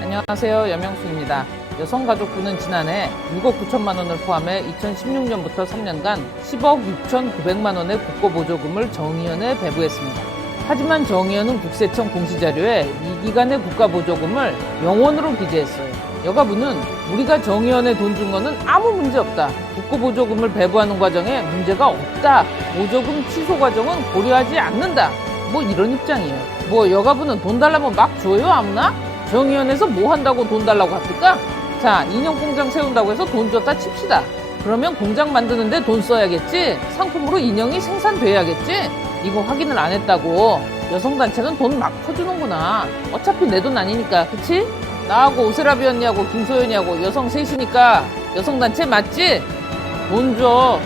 안녕하세요, 여명수입니다. 여성가족부는 지난해 6억 9천만 원을 포함해 2016년부터 3년간 10억 6,900만 원의 국고보조금을 정의연에 배부했습니다. 하지만 정의연은 국세청 공시자료에 이 기간의 국가보조금을 0원으로 기재했어요. 여가부는 우리가 정의연에 돈 준 거는 아무 문제 없다. 국고보조금을 배부하는 과정에 문제가 없다. 보조금 취소 과정은 고려하지 않는다. 뭐 이런 입장이에요. 뭐 여가부는 돈 달라면 막 줘요, 아무나? 정의연에서 뭐 한다고 돈 달라고 합니까? 자, 인형 공장 세운다고 해서 돈 줬다 칩시다. 그러면 공장 만드는데 돈 써야겠지? 상품으로 인형이 생산돼야겠지? 이거 확인을 안 했다고 여성단체는 돈 막 퍼주는구나. 어차피 내 돈 아니니까, 그치? 나하고 오세라비 언니하고 김소연이하고 여성 셋이니까 여성단체 맞지? 돈 줘.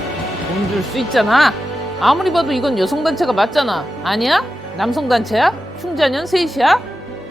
돈 줄 수 있잖아. 아무리 봐도 이건 여성단체가 맞잖아. 아니야? 남성단체야? 흉자년 셋이야?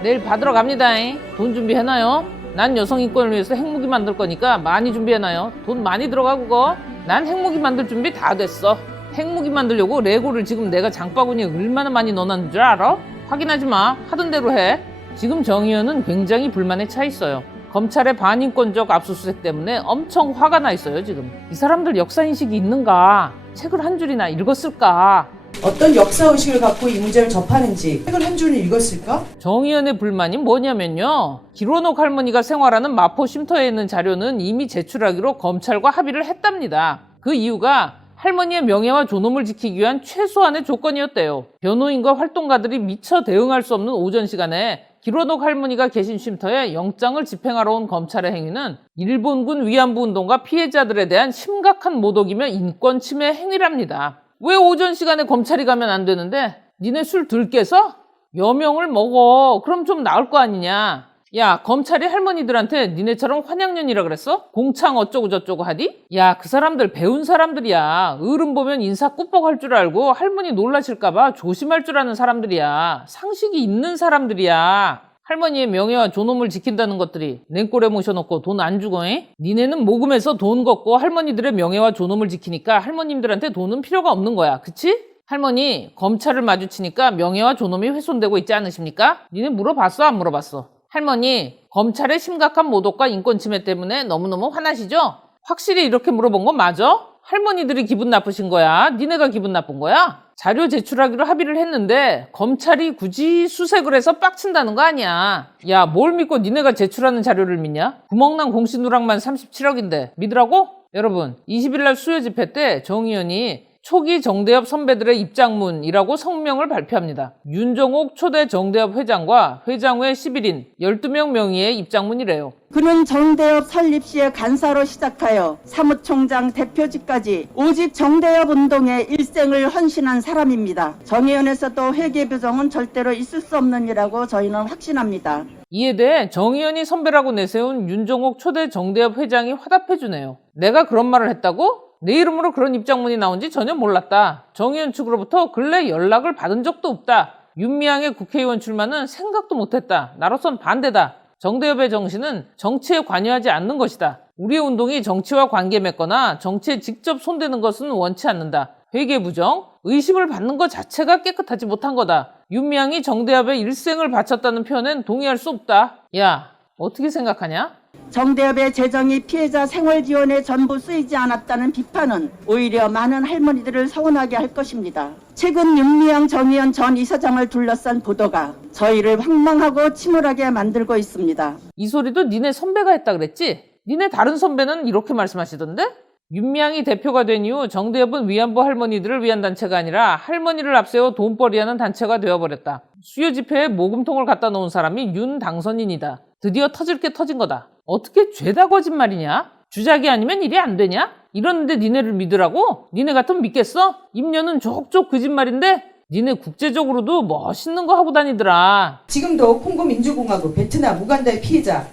내일 받으러 갑니다. 돈 준비해놔요. 난 여성인권을 위해서 핵무기 만들 거니까 많이 준비해놔요. 돈 많이 들어가 그거. 난 핵무기 만들 준비 다 됐어. 핵무기 만들려고 레고를 지금 내가 장바구니에 얼마나 많이 넣어놨는 줄 알아? 확인하지 마. 하던 대로 해. 지금 정의연은 굉장히 불만에 차 있어요. 검찰의 반인권적 압수수색 때문에 엄청 화가 나 있어요 지금. 이 사람들 역사인식이 있는가? 책을 한 줄이나 읽었을까? 어떤 역사의식을 갖고 이 문제를 접하는지 책을 한 줄을 읽었을까? 정의연의 불만이 뭐냐면요. 길원옥 할머니가 생활하는 마포 쉼터에 있는 자료는 이미 제출하기로 검찰과 합의를 했답니다. 그 이유가 할머니의 명예와 존엄을 지키기 위한 최소한의 조건이었대요. 변호인과 활동가들이 미처 대응할 수 없는 오전 시간에 길원옥 할머니가 계신 쉼터에 영장을 집행하러 온 검찰의 행위는 일본군 위안부 운동가 피해자들에 대한 심각한 모독이며 인권 침해 행위랍니다. 왜 오전 시간에 검찰이 가면 안 되는데? 니네 술 덜 깨서? 여명을 먹어. 그럼 좀 나을 거 아니냐. 야, 검찰이 할머니들한테 니네처럼 환양년이라 그랬어? 공창 어쩌고 저쩌고 하디? 야, 그 사람들 배운 사람들이야. 어른 보면 인사 꾸벅할 줄 알고 할머니 놀라실까봐 조심할 줄 아는 사람들이야. 상식이 있는 사람들이야. 할머니의 명예와 존엄을 지킨다는 것들이 냉골에 모셔놓고 돈 안 주고 니네는 모금해서 돈 걷고 할머니들의 명예와 존엄을 지키니까 할머님들한테 돈은 필요가 없는 거야. 그치? 할머니 검찰을 마주치니까 명예와 존엄이 훼손되고 있지 않으십니까? 니네 물어봤어 안 물어봤어? 할머니 검찰의 심각한 모독과 인권 침해 때문에 너무너무 화나시죠? 확실히 이렇게 물어본 거 맞아? 할머니들이 기분 나쁘신 거야? 니네가 기분 나쁜 거야? 자료 제출하기로 합의를 했는데 검찰이 굳이 수색을 해서 빡친다는 거 아니야. 야, 뭘 믿고 니네가 제출하는 자료를 믿냐? 구멍난 공시누락만 37억인데 믿으라고? 여러분, 20일 날 수요 집회 때 정의연이 초기 정대협 선배들의 입장문이라고 성명을 발표합니다. 윤정옥 초대 정대협 회장과 회장 외 11인 12명 명의의 입장문이래요. 그는 정대협 설립 시에 간사로 시작하여 사무총장 대표직까지 오직 정대협 운동에 일생을 헌신한 사람입니다. 정의연에서도 회계 부정은 절대로 있을 수 없는 일이라고 저희는 확신합니다. 이에 대해 정의연이 선배라고 내세운 윤정옥 초대 정대협 회장이 화답해주네요. 내가 그런 말을 했다고? 내 이름으로 그런 입장문이 나온지 전혀 몰랐다. 정의연 측으로부터 근래 연락을 받은 적도 없다. 윤미향의 국회의원 출마는 생각도 못했다. 나로선 반대다. 정대협의 정신은 정치에 관여하지 않는 것이다. 우리의 운동이 정치와 관계 맺거나 정치에 직접 손대는 것은 원치 않는다. 회계 부정, 의심을 받는 것 자체가 깨끗하지 못한 거다. 윤미향이 정대협에 일생을 바쳤다는 표현엔 동의할 수 없다. 야, 어떻게 생각하냐? 정대협의 재정이 피해자 생활 지원에 전부 쓰이지 않았다는 비판은 오히려 많은 할머니들을 서운하게 할 것입니다. 최근 윤미향 정의연 전 이사장을 둘러싼 보도가 저희를 황망하고 침울하게 만들고 있습니다. 이 소리도 니네 선배가 했다 그랬지? 니네 다른 선배는 이렇게 말씀하시던데? 윤미향이 대표가 된 이후 정대협은 위안부 할머니들을 위한 단체가 아니라 할머니를 앞세워 돈벌이하는 단체가 되어버렸다. 수요 집회에 모금통을 갖다 놓은 사람이 윤 당선인이다. 드디어 터질 게 터진 거다. 어떻게 죄다 거짓말이냐? 주작이 아니면 일이 안 되냐? 이러는데 니네를 믿으라고? 니네 같으면 믿겠어? 입녀는 족족 거짓말인데 니네 국제적으로도 멋있는 거 하고 다니더라. 지금도 콩고 민주공화국, 베트남, 우간다의 피해자.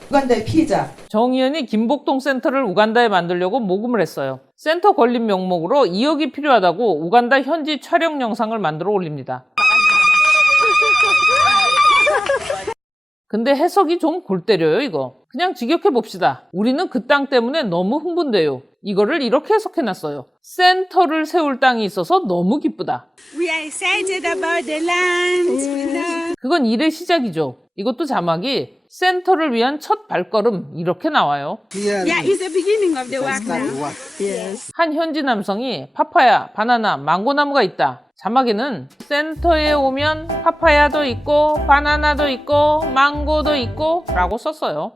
정의연이 김복동 센터를 우간다에 만들려고 모금을 했어요. 센터 건립 명목으로 2억이 필요하다고 우간다 현지 촬영 영상을 만들어 올립니다. 근데 해석이 좀 골 때려요 이거. 그냥 직역해봅시다. 우리는 그 땅 때문에 너무 흥분돼요. 이거를 이렇게 해석해놨어요. 센터를 세울 땅이 있어서 너무 기쁘다. We are excited about the land. 그건 일의 시작이죠. 이것도 자막이 센터를 위한 첫 발걸음 이렇게 나와요. Yeah, it's the beginning of the work now. Yes. 한 현지 남성이 파파야, 바나나, 망고나무가 있다. 자막에는 센터에 오면 파파야도 있고 바나나도 있고 망고도 있고 라고 썼어요.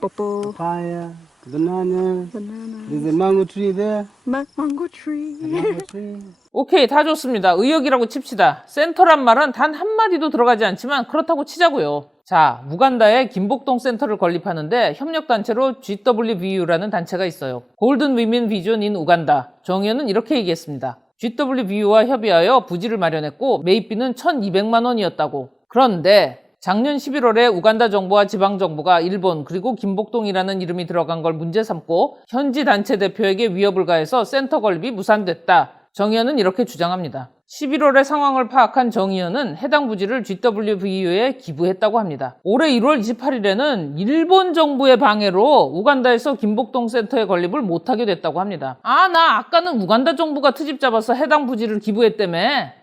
Papaya, banana. There's a mango tree there. Mango tree. Mango tree. 오케이, 다 좋습니다. 의역이라고 칩시다. 센터란 말은 단 한마디도 들어가지 않지만 그렇다고 치자고요. 자, 우간다에 김복동 센터를 건립하는데 협력단체로 GWVU라는 단체가 있어요. 골든 위민 비전 인 우간다. 정의원은 이렇게 얘기했습니다. GWVU와 협의하여 부지를 마련했고 매입비는 1,200만 원이었다고. 그런데 작년 11월에 우간다 정부와 지방정부가 일본 그리고 김복동이라는 이름이 들어간 걸 문제 삼고 현지 단체 대표에게 위협을 가해서 센터 건립이 무산됐다. 정의원은 이렇게 주장합니다. 11월의 상황을 파악한 정의원은 해당 부지를 GWVU에 기부했다고 합니다. 올해 1월 28일에는 일본 정부의 방해로 우간다에서 김복동 센터에 건립을 못하게 됐다고 합니다. 나 아까는 우간다 정부가 트집 잡아서 해당 부지를 기부했다며.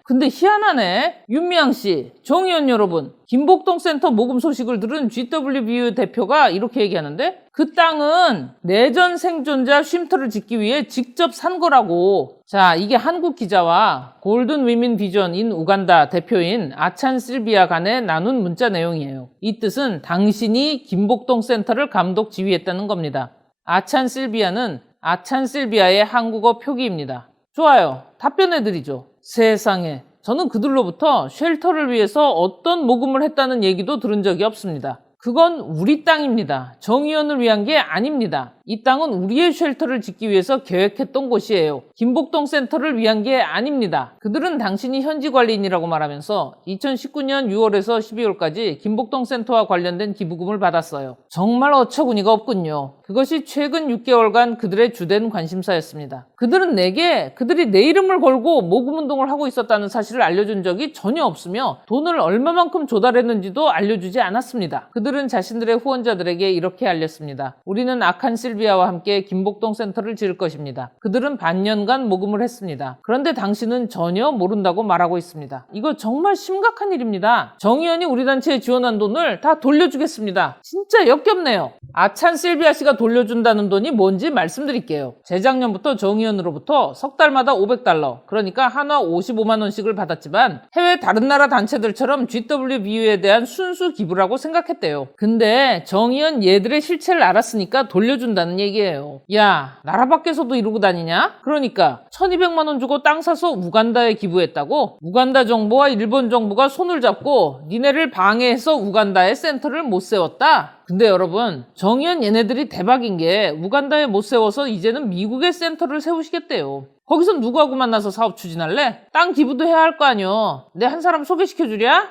근데 희한하네. 윤미향 씨, 정의원 여러분, 김복동 센터 모금 소식을 들은 GWVU 대표가 이렇게 얘기하는데 그 땅은 내전 생존자 쉼터를 짓기 위해 직접 산 거라고. 자, 이게 한국 기자와 골든 위민 비전 인 우간다 대표인 아찬 실비아 간에 나눈 문자 내용이에요. 이 뜻은 당신이 김복동 센터를 감독 지휘했다는 겁니다. 아찬 실비아는 아찬 실비아의 한국어 표기입니다. 좋아요. 답변해드리죠. 세상에, 저는 그들로부터 쉘터를 위해서 어떤 모금을 했다는 얘기도 들은 적이 없습니다. 그건 우리 땅입니다. 정의원을 위한 게 아닙니다. 이 땅은 우리의 쉘터를 짓기 위해서 계획했던 곳이에요. 김복동 센터를 위한 게 아닙니다. 그들은 당신이 현지 관리인이라고 말하면서 2019년 6월에서 12월까지 김복동 센터와 관련된 기부금을 받았어요. 정말 어처구니가 없군요. 그것이 최근 6개월간 그들의 주된 관심사였습니다. 그들은 내게 그들이 내 이름을 걸고 모금운동을 하고 있었다는 사실을 알려준 적이 전혀 없으며 돈을 얼마만큼 조달했는지도 알려주지 않았습니다. 그들은 자신들의 후원자들에게 이렇게 알렸습니다. 우리는 아칸 실비아와 함께 김복동 센터를 지을 것입니다. 그들은 반년간 모금을 했습니다. 그런데 당신은 전혀 모른다고 말하고 있습니다. 이거 정말 심각한 일입니다. 정의원이 우리 단체에 지원한 돈을 다 돌려주겠습니다. 진짜 역겹네요. 아찬 실비아 씨가 돌려준다는 돈이 뭔지 말씀드릴게요. 재작년부터 정의원으로부터 석 달마다 $500, 그러니까 한화 55만 원씩을 받았지만 해외 다른 나라 단체들처럼 GWVU에 대한 순수 기부라고 생각했대요. 근데 정의원 얘들의 실체를 알았으니까 돌려준다는 얘기예요. 야, 나라 밖에서도 이러고 다니냐? 그러니까 1200만 원 주고 땅 사서 우간다에 기부했다고? 우간다 정부와 일본 정부가 손을 잡고 니네를 방해해서 우간다에 센터를 못 세웠다? 근데 여러분, 정의원 얘네들이 대박인 게 우간다에 못 세워서 이제는 미국에 센터를 세우시겠대요. 거기서 누구하고 만나서 사업 추진할래? 땅 기부도 해야 할 거 아니여. 내 한 사람 소개시켜주랴?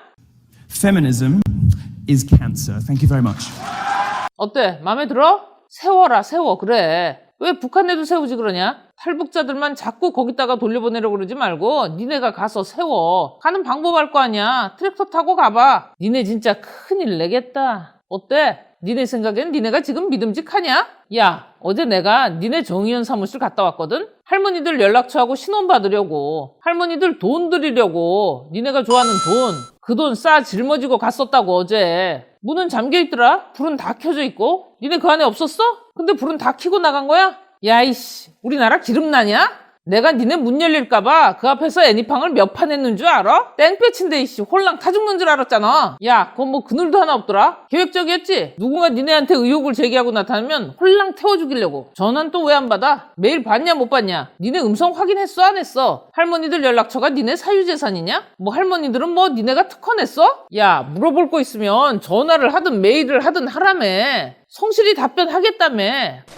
Feminism is cancer. Thank you very much. 어때? 마음에 들어? 세워라, 세워. 그래. 왜 북한에도 세우지 그러냐? 탈북자들만 자꾸 거기다가 돌려보내려고 그러지 말고 니네가 가서 세워. 가는 방법 알 거 아니야. 트랙터 타고 가봐. 니네 진짜 큰일 내겠다. 어때? 니네 생각엔 니네가 지금 믿음직하냐? 야, 어제 내가 니네 정의원 사무실 갔다 왔거든? 할머니들 연락처하고 신원 받으려고. 할머니들 돈 드리려고. 니네가 좋아하는 돈. 그 돈 싸 짊어지고 갔었다고 어제. 문은 잠겨있더라. 불은 다 켜져 있고. 니네 그 안에 없었어? 근데 불은 다 켜고 나간 거야? 야, 이씨. 우리나라 기름나냐? 내가 니네 문 열릴까봐 그 앞에서 애니팡을 몇 판 했는 줄 알아? 땡볕인데 이씨 홀랑 타 죽는 줄 알았잖아. 야, 그건 뭐 그늘도 하나 없더라. 계획적이었지? 누군가 니네한테 의혹을 제기하고 나타나면 홀랑 태워 죽이려고. 전화는 또 왜 안 받아? 메일 봤냐 못 봤냐? 니네 음성 확인했어 안 했어? 할머니들 연락처가 니네 사유재산이냐? 뭐 할머니들은 뭐 니네가 특허냈어? 야, 물어볼 거 있으면 전화를 하든 메일을 하든 하라며. 성실히 답변하겠다며.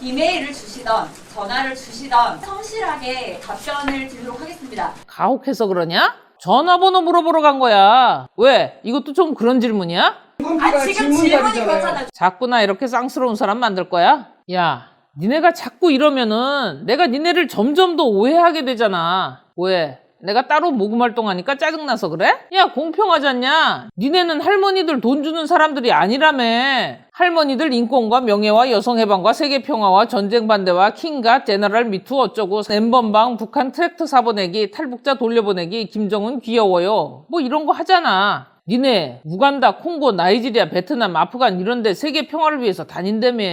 이메일을 주시던 전화를 주시던 성실하게 답변을 드리도록 하겠습니다. 가혹해서 그러냐? 전화번호 물어보러 간 거야. 왜? 이것도 좀 그런 질문이야? 지금 질문이 그렇잖아요. 자꾸나 이렇게 쌍스러운 사람 만들 거야? 야, 니네가 자꾸 이러면은 내가 니네를 점점 더 오해하게 되잖아. 왜? 내가 따로 모금 활동하니까 짜증나서 그래? 야, 공평하지 않냐? 니네는 할머니들 돈 주는 사람들이 아니라며. 할머니들 인권과 명예와 여성해방과 세계평화와 전쟁 반대와 킹갓 제너럴 미투 어쩌고 엠번방 북한 트랙터 사보내기 탈북자 돌려보내기 김정은 귀여워요 뭐 이런 거 하잖아. 니네 우간다, 콩고, 나이지리아, 베트남, 아프간 이런데 세계 평화를 위해서 다닌다며.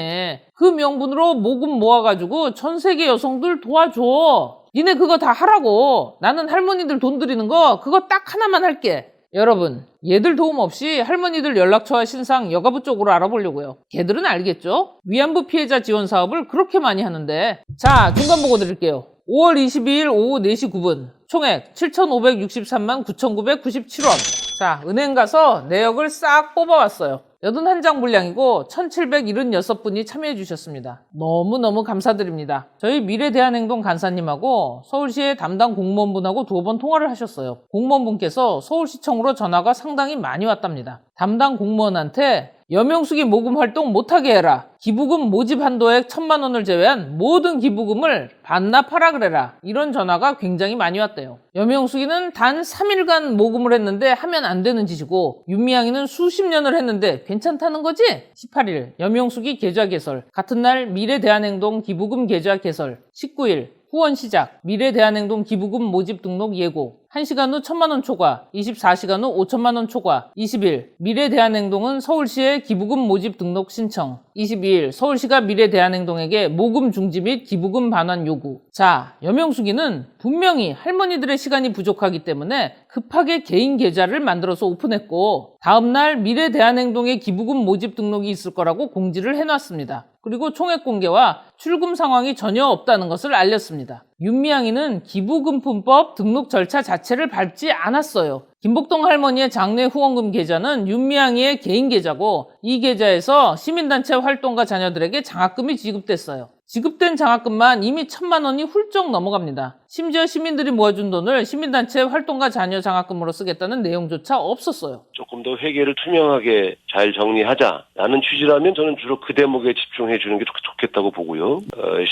그 명분으로 모금 모아가지고 전 세계 여성들 도와줘. 니네 그거 다 하라고. 나는 할머니들 돈 드리는 거 그거 딱 하나만 할게. 여러분, 얘들 도움 없이 할머니들 연락처와 신상 여가부 쪽으로 알아보려고요. 걔들은 알겠죠? 위안부 피해자 지원 사업을 그렇게 많이 하는데. 자, 중간 보고 드릴게요. 5월 22일 오후 4시 9분 총액 7,563만 9,997원. 자, 은행 가서 내역을 싹 뽑아왔어요. 81장 분량이고 1,776분이 참여해 주셨습니다. 너무너무 감사드립니다. 저희 미래대한행동 간사님하고 서울시의 담당 공무원분하고 2번 통화를 하셨어요. 공무원분께서 서울시청으로 전화가 상당히 많이 왔답니다. 담당 공무원한테 여명숙이 모금 활동 못하게 해라. 기부금 모집 한도액 1,000만 원을 제외한 모든 기부금을 반납하라 그래라. 이런 전화가 굉장히 많이 왔대요. 여명숙이는 단 3일간 모금을 했는데 하면 안 되는 짓이고 윤미향이는 수십 년을 했는데 괜찮다는 거지? 18일 여명숙이 계좌 개설, 같은 날 미래대한행동 기부금 계좌 개설, 19일 후원 시작, 미래대한행동 기부금 모집 등록 예고, 1시간 후 1,000만 원 초과, 24시간 후 5,000만 원 초과, 20일 미래대한행동은 서울시에 기부금 모집 등록 신청, 22일 서울시가 미래대한행동에게 모금 중지 및 기부금 반환 요구. 자, 여명숙이는 분명히 할머니들의 시간이 부족하기 때문에 급하게 개인 계좌를 만들어서 오픈했고 다음날 미래대한행동에 기부금 모집 등록이 있을 거라고 공지를 해놨습니다. 그리고 총액 공개와 출금 상황이 전혀 없다는 것을 알렸습니다. 윤미향이는 기부금품법 등록 절차 자체를 밟지 않았어요. 김복동 할머니의 장례 후원금 계좌는 윤미향이의 개인 계좌고 이 계좌에서 시민단체 활동가 자녀들에게 장학금이 지급됐어요. 지급된 장학금만 이미 1,000만 원이 훌쩍 넘어갑니다. 심지어 시민들이 모아준 돈을 시민단체 활동가 자녀 장학금으로 쓰겠다는 내용조차 없었어요. 조금 더 회계를 투명하게 잘 정리하자라는 취지라면 저는 주로 그 대목에 집중해 주는 게 좋겠다고 보고요.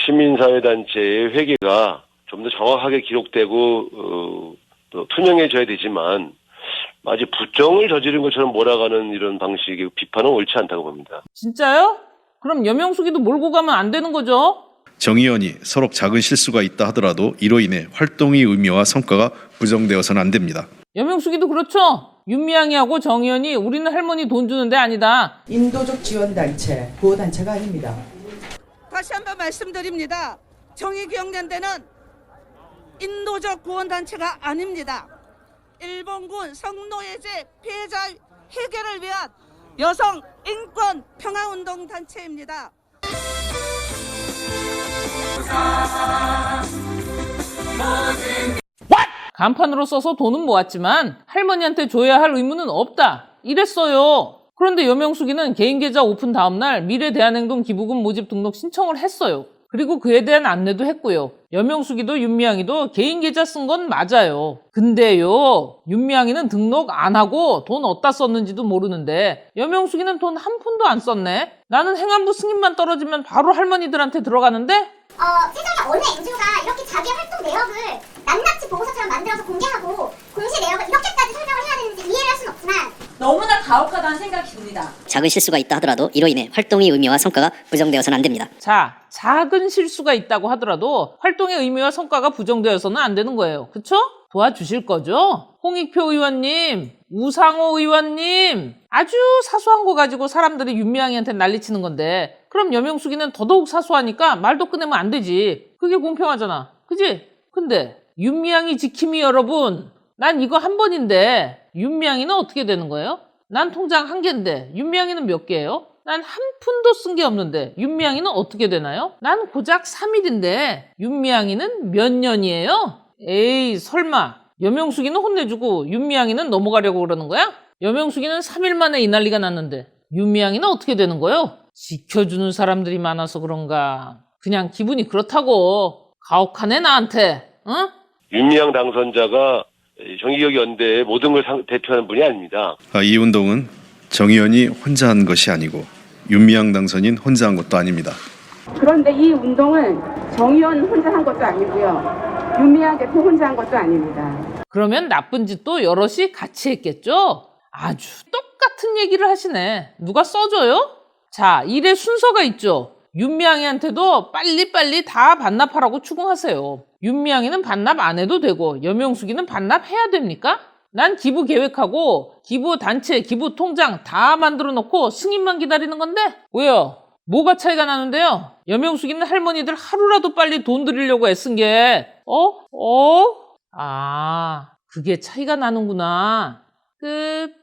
시민사회단체의 회계가 좀 더 정확하게 기록되고 또 투명해져야 되지만 마치 부정을 저지른 것처럼 몰아가는 이런 방식의 비판은 옳지 않다고 봅니다. 진짜요? 그럼 여명숙이도 몰고 가면 안 되는 거죠? 정 의원이 서로 작은 실수가 있다 하더라도 이로 인해 활동의 의미와 성과가 부정되어서는 안 됩니다. 여명숙이도 그렇죠? 윤미향이하고 정 의원이 우리는 할머니 돈 주는 데 아니다. 인도적 지원단체, 보호단체가 아닙니다. 다시 한번 말씀드립니다. 정의기억연대는 인도적 구원단체가 아닙니다. 일본군 성노예제 피해자 해결을 위한 여성 인권 평화운동 단체입니다. 간판으로 써서 돈은 모았지만 할머니한테 줘야 할 의무는 없다. 이랬어요. 그런데 여명숙이는 개인 계좌 오픈 다음날 미래대한행동 기부금 모집 등록 신청을 했어요. 그리고 그에 대한 안내도 했고요. 여명숙이도 윤미향이도 개인 계좌 쓴 건 맞아요. 근데요, 윤미향이는 등록 안 하고 돈 어디다 썼는지도 모르는데 여명숙이는 돈 한 푼도 안 썼네. 나는 행안부 승인만 떨어지면 바로 할머니들한테 들어가는데? 세상에 어느 NGO가 이렇게 자기 활동 내역을 낱낱이 보고서처럼 만들어서 공개하고 공시 내역을 이렇게까지 설명을 해야 되는지 이해를 할 수는 없지만 너무나 가혹하다는 생각이 듭니다. 작은 실수가 있다 하더라도 이로 인해 활동의 의미와 성과가 부정되어서는 안 됩니다. 자, 작은 실수가 있다고 하더라도 활동의 의미와 성과가 부정되어서는 안 되는 거예요. 그쵸? 도와주실 거죠? 홍익표 의원님, 우상호 의원님, 아주 사소한 거 가지고 사람들이 윤미향이한테 난리치는 건데 그럼 여명숙이는 더더욱 사소하니까 말도 꺼내면 안 되지. 그게 공평하잖아. 그지? 근데 윤미향이 지킴이 여러분, 난 이거 한 번인데 윤미향이는 어떻게 되는 거예요? 난 통장 1개인데 윤미향이는 몇 개예요? 난 한 푼도 쓴 게 없는데 윤미향이는 어떻게 되나요? 난 고작 3일인데 윤미향이는 몇 년이에요? 에이 설마 여명숙이는 혼내주고 윤미향이는 넘어가려고 그러는 거야? 여명숙이는 3일 만에 이 난리가 났는데 윤미향이는 어떻게 되는 거예요? 지켜주는 사람들이 많아서 그런가 그냥 기분이 그렇다고. 가혹하네 나한테. 응? 윤미향 당선자가 정의기억연대의 모든 걸 대표하는 분이 아닙니다. 이 운동은 정 의원이 혼자 한 것이 아니고 윤미향 당선인 혼자 한 것도 아닙니다. 그런데 이 운동은 정 의원 혼자 한 것도 아니고요. 윤미향 대표 혼자 한 것도 아닙니다. 그러면 나쁜 짓도 여럿이 같이 했겠죠? 아주 똑같은 얘기를 하시네. 누가 써줘요? 자, 일의 순서가 있죠. 윤미향이한테도 빨리빨리 다 반납하라고 추궁하세요. 윤미향이는 반납 안 해도 되고 여명숙이는 반납해야 됩니까? 난 기부 계획하고 기부 단체, 기부 통장 다 만들어 놓고 승인만 기다리는 건데 왜요? 뭐가 차이가 나는데요? 여명숙이는 할머니들 하루라도 빨리 돈 드리려고 애쓴 게 그게 차이가 나는구나. 끝.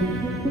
있습니다.